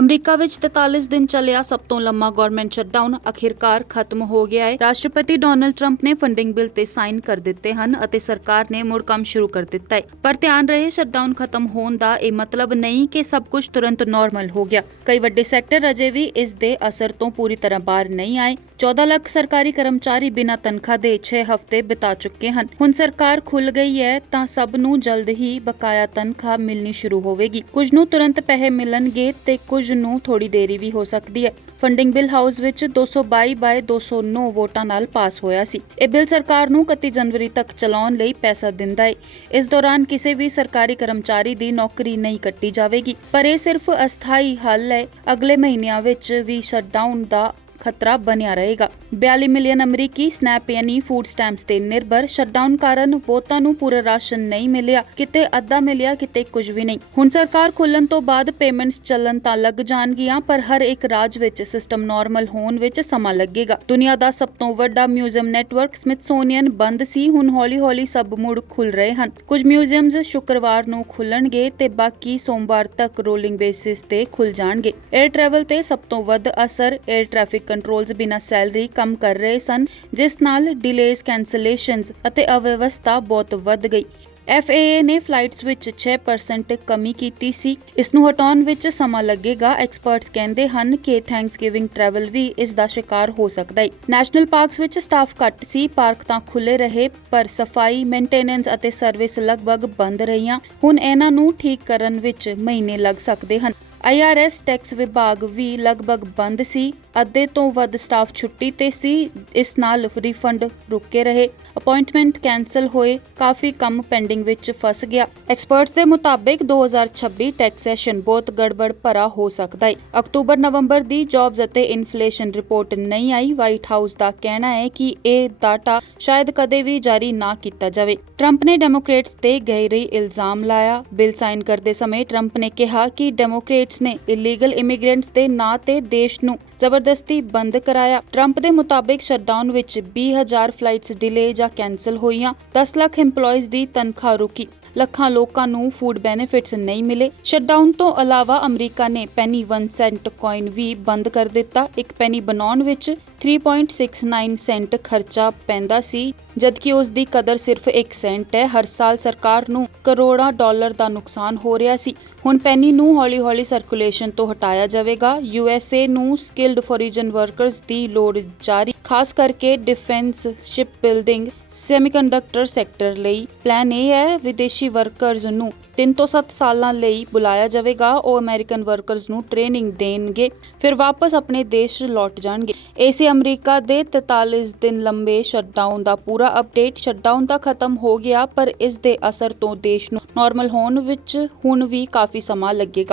America ਵਿੱਚ 43 ਦਿਨ ਚੱਲਿਆ ਸਭ ਤੋਂ ਲੰਮਾ ਗਵਰਨਮੈਂਟ ਸ਼ਟਡਾਊਨ ਅਖੀਰਕਾਰ ਖਤਮ ਹੋ ਗਿਆ ਹੈ। ਰਾਸ਼ਟਰਪਤੀ ਡੋਨਲਡ ਟਰੰਪ ਨੇ ਫੰਡਿੰਗ ਬਿੱਲ ਤੇ ਸਾਈਨ ਕਰ ਦਿੱਤੇ ਹਨ ਅਤੇ ਸਰਕਾਰ ਨੇ ਮੁੜ ਕੰਮ ਸ਼ੁਰੂ ਕਰ ਦਿੱਤਾ ਹੈ। ਪਰ ਧਿਆਨ ਰਹੇ ਸ਼ਟਡਾਊਨ ਖਤਮ ਹੋਣ ਦਾ ਇਹ ਮਤਲਬ ਨਹੀਂ ਕਿ ਸਭ ਕੁਝ ਤੁਰੰਤ ਨਾਰਮਲ ਹੋ ਗਿਆ। ਕਈ ਵੱਡੇ ਸੈਕਟਰ ਅਜੇ ਵੀ ਇਸ ਦੇ ਅਸਰ ਤੋਂ ਪੂਰੀ ਤਰ੍ਹਾਂ ਬਾਹਰ ਨਹੀਂ ਆਏ। 14 ਲੱਖ ਸਰਕਾਰੀ ਕਰਮਚਾਰੀ ਬਿਨਾਂ ਤਨਖਾਹ ਦੇ 6 ਹਫ਼ਤੇ ਬਿਤਾ ਚੁੱਕੇ ਹਨ। ਹੁਣ ਸਰਕਾਰ ਖੁੱਲ ਗਈ ਹੈ ਤਾਂ ਸਭ ਨੂੰ ਜਲਦ ਹੀ ਬਕਾਇਆ ਤਨਖਾਹ ਮਿਲਣੀ ਸ਼ੁਰੂ ਹੋਵੇਗੀ। ਕੁਝ ਨੂੰ ਤੁਰੰਤ ਪੈਸੇ ਮਿਲਣਗੇ ਤੇ ਕੁਝ ਨੂੰ ਥੋੜੀ ਦੇਰੀ ਵੀ ਹੋ ਸਕਦੀ ਹੈ। ਫੰਡਿੰਗ ਬਿੱਲ ਹਾਊਸ ਵਿੱਚ 222 ਬਾਏ 209 ਵੋਟਾਂ ਨਾਲ ਪਾਸ ਹੋਇਆ ਸੀ। ਇਹ ਬਿੱਲ ਸਰਕਾਰ ਨੂੰ 31 ਜਨਵਰੀ ਤੱਕ ਚਲਾਉਣ ਲਈ ਪੈਸਾ ਦਿੰਦਾ ਹੈ ਇਸ ਦੌਰਾਨ ਕਿਸੇ ਵੀ ਸਰਕਾਰੀ ਕਰਮਚਾਰੀ ਦੀ ਨੌਕਰੀ ਨਹੀਂ ਕੱਟੀ ਜਾਵੇਗੀ। ਪਰ ਇਹ ਸਿਰਫ ਅਸਥਾਈ ਹੱਲ ਹੈ। ਅਗਲੇ ਮਹੀਨਿਆਂ ਵਿੱਚ ਵੀ ਸ਼ਟਡਾਊਨ ਦਾ ਖਤਰਾ ਬਣਿਆ ਰਹੇਗਾ। 42 ਮਿਲੀਅਨ ਅਮਰੀਕੀ ਸਨੈਪ ਯਾਨੀ ਫੂਡ ਸਟੈਂਪਸ ਤੇ ਨਿਰਭਰ ਸ਼ਟਡਾਊਨ ਕਾਰਨ ਬਹੁਤਾਂ ਨੂੰ ਪੂਰਾ ਰਾਸ਼ਨ ਨਹੀਂ ਮਿਲਿਆ। ਕਿਤੇ ਅੱਧਾ ਮਿਲਿਆ, ਕਿਤੇ ਕੁਝ ਵੀ ਨਹੀਂ। ਹੁਣ ਸਰਕਾਰ ਖੁੱਲਣ ਤੋਂ ਬਾਅਦ ਪੇਮੈਂਟਸ ਚੱਲਣ ਤਾਂ ਲੱਗ ਜਾਣਗੀਆਂ, ਪਰ ਹਰ ਇੱਕ ਰਾਜ ਵਿੱਚ ਸਿਸਟਮ ਨਾਰਮਲ ਹੋਣ ਵਿੱਚ ਸਮਾਂ ਲੱਗੇਗਾ। ਦੁਨੀਆ ਦਾ ਸਭ ਤੋਂ ਵੱਡਾ ਮਿਊਜ਼ੀਅਮ ਨੈਟਵਰਕ ਸਮਿਥਸੋਨੀਅਨ ਬੰਦ ਸੀ, ਹੁਣ ਹੌਲੀ-ਹੌਲੀ ਸਭ ਮੁੜ ਖੁੱਲ ਰਹੇ ਹਨ। ਕੁਝ ਮਿਊਜ਼ੀਅਮਸ ਸ਼ੁੱਕਰਵਾਰ ਨੂੰ ਖੁੱਲਣਗੇ ਤੇ ਬਾਕੀ ਸੋਮਵਾਰ ਤੱਕ ਰੋਲਿੰਗ ਬੇਸਿਸ ਤੇ ਖੁੱਲ ਜਾਣਗੇ। 에ਅਰ ਟਰੈਵਲ ਤੇ ਸਭ ਤੋਂ ਵੱਧ ਅਸਰ 에ਅਰ ਟ੍ਰੈਫਿਕ ਕੰਟਰੋਲਸ ਬਿਨਾਂ ਸੈਲਰੀ ਕੰਮ ਕਰ ਰਹੇ ਸਨ, ਜਿਸ ਨਾਲ ਡਿਲੇਸ ਕੈਂਸਲੇਸ਼ਨਸ ਅਤੇ ਅਵਿਵਸਥਾ ਬਹੁਤ ਵੱਧ ਗਈ। FAA ਨੇ ਫਲਾਈਟਸ ਵਿੱਚ 6% ਕਮੀ ਕੀਤੀ ਸੀ। ਇਸ ਨੂੰ ਹਟਾਉਣ ਵਿੱਚ ਸਮਾਂ ਲੱਗੇਗਾ ਐਕਸਪਰਟਸ ਕਹਿੰਦੇ ਹਨ ਕਿ ਥੈਂਕਸਗਿਵਿੰਗ ਟਰੈਵਲ ਵੀ ਇਸ ਦਾ ਸ਼ਿਕਾਰ ਹੋ ਸਕਦਾ ਹੈ। ਨੈਸ਼ਨਲ ਪਾਰਕਸ ਵਿੱਚ ਸਟਾਫ ਘੱਟ ਸੀ ਪਾਰਕ ਤਾਂ ਖੁੱਲੇ ਰਹੇ, ਪਰ ਸਫ਼ਾਈ ਮੇਨਟੇਨੈਂਸ ਅਤੇ ਸਰਵਿਸ ਲਗਭਗ ਬੰਦ ਰਹੀਆਂ। ਹੁਣ ਇਹਨਾਂ ਨੂੰ ਠੀਕ ਕਰਨ ਵਿੱਚ ਮਹੀਨੇ ਲੱਗ ਸਕਦੇ ਹਨ। IRS ਟੈਕਸ ਵਿਭਾਗ ਵੀ ਲਗਭਗ ਬੰਦ ਸੀ। ਅੱਧੇ ਤੋਂ ਵੱਧ ਸਟਾਫ ਛੁੱਟੀ ਤੇ ਸੀ। ਇਸ ਨਾਲ ਰਿਫੰਡ ਰੁਕੇ ਰਹੇ। ਅਪਾਇੰਟਮੈਂਟ ਕੈਨਸਲ ਹੋਏ। ਕਾਫੀ ਕੰਮ ਪੈਂਡਿੰਗ ਵਿੱਚ ਫਸ ਗਿਆ। ਐਕਸਪਰਟਸ ਦੇ ਮੁਤਾਬਿਕ 2026 ਟੈਕਸ ਸੈਸ਼ਨ ਬਹੁਤ ਗੜਬੜ ਭਰਾ ਹੋ ਸਕਦਾ ਹੈ ਅਕਤੂਬਰ ਨਵੰਬਰ ਦੀ ਜੌਬਸ ਅਤੇ ਇਨਫਲੇਸ਼ਨ ਰਿਪੋਰਟ ਨਹੀਂ ਆਈ। ਵਾਈਟ ਹਾਊਸ ਦਾ ਕਹਿਣਾ ਹੈ ਕਿ ਇਹ ਡਾਟਾ ਸ਼ਾਇਦ ਕਦੇ ਵੀ ਜਾਰੀ ਨਾ ਕੀਤਾ ਜਾਵੇ। ਟਰੰਪ ਨੇ ਡੈਮੋਕ੍ਰੇਟਸ ਤੇ ਗਹਿਰੀ ਇਲਜ਼ਾਮ ਲਾਇਆ। ਬਿਲ ਸਾਈਨ ਕਰਦੇ ਸਮੇਂ ਟਰੰਪ ਨੇ ਕਿਹਾ ਕਿ ਡੈਮੋਕ੍ਰੇਟਸ ਨੇ ਇਲੀਗਲ ਇਮੀਗ੍ਰੈਂਟਸ ਦੇ ਨਾਂ ਤੇ ਦੇਸ਼ ਨੂੰ ਜ਼ਬਰਦਸਤੀ ਬੰਦ ਕਰਾਇਆ। ਟਰੰਪ ਦੇ ਮੁਤਾਬਿਕ ਸ਼ਟਡਾਊਨ ਵਿੱਚ 20000 ਫਲਾਈਟਸ ਡਿਲੇ ਜਾਂ ਕੈਨਸਲ ਹੋਈਆਂ 10 ਲੱਖ EMPLOYEES ਦੀ ਤਨਖਾਹ ਰੁਕੀ। ਲੱਖਾਂ ਲੋਕਾਂ ਨੂੰ ਫੂਡ ਬੈਨੀਫਿਟਸ ਨਹੀਂ ਮਿਲੇ। ਸ਼ਟਡਾਊਨ ਤੋਂ ਇਲਾਵਾ ਅਮਰੀਕਾ ਨੇ ਪੈਨੀ 1 ਸੈਂਟ ਕੋਇਨ ਵੀ ਬੰਦ ਕਰ ਦਿੱਤਾ। ਇੱਕ ਪੈਨੀ ਬਣਾਉਣ ਵਿੱਚ 3.69 ਸੈਂਟ ਖਰਚਾ ਪੈਂਦਾ ਸੀ, ਜਦਕਿ ਉਸ ਦੀ ਕਦਰ ਸਿਰਫ 1 ਸੈਂਟ ਹੈ। ਹਰ ਸਾਲ ਸਰਕਾਰ ਨੂੰ ਕਰੋੜਾਂ ਡਾਲਰ ਦਾ ਨੁਕਸਾਨ ਹੋ ਰਿਹਾ ਸੀ। ਹੁਣ ਪੈਨੀ ਨੂੰ ਹੌਲੀ-ਹੌਲੀ ਸਰਕੂਲੇਸ਼ਨ ਤੋਂ ਹਟਾਇਆ ਜਾਵੇਗਾ। ਯੂਐਸਏ ਨੂੰ ਸਕਿਲਡ ਫੋਰਿਜਨ ਵਰਕਰਸ ਦੀ ਲੋੜ ਜਾਰੀ। ਖਾਸ ਕਰਕੇ defence, ship building, semiconductor sector ਲਈ। ਪਲਾਨ ਇਹ ਹੈ, ਵਿਦੇਸ਼ੀ ਵਰਕਰਸ ਨੂੰ 3 ਤੋਂ 7 ਸਾਲਾਂ ਲਈ ਬੁਲਾਇਆ ਜਾਵੇਗਾ। ਉਹ ਅਮਰੀਕਨ ਵਰਕਰਸ ਨੂੰ ਟ੍ਰੇਨਿੰਗ ਦੇਣਗੇ, ਫਿਰ ਵਾਪਸ ਆਪਣੇ ਦੇਸ਼ ਲੌਟ ਜਾਣਗੇ। ਏਸੀ ਅਮਰੀਕਾ ਦੇ 43 ਦਿਨ ਲੰਬੇ ਸ਼ਟਡਾਊਨ ਦਾ ਪੂਰਾ ਅਪਡੇਟ। ਸ਼ਟਡਾਊਨ ਤਾਂ ਖਤਮ ਹੋ ਗਿਆ, ਪਰ ਇਸ ਦੇ ਅਸਰ ਤੋਂ ਦੇਸ਼ ਨੂੰ ਨਾਰਮਲ ਹੋਣ ਵਿੱਚ ਹੁਣ ਵੀ ਕਾਫੀ ਸਮਾਂ ਲੱਗੇਗਾ।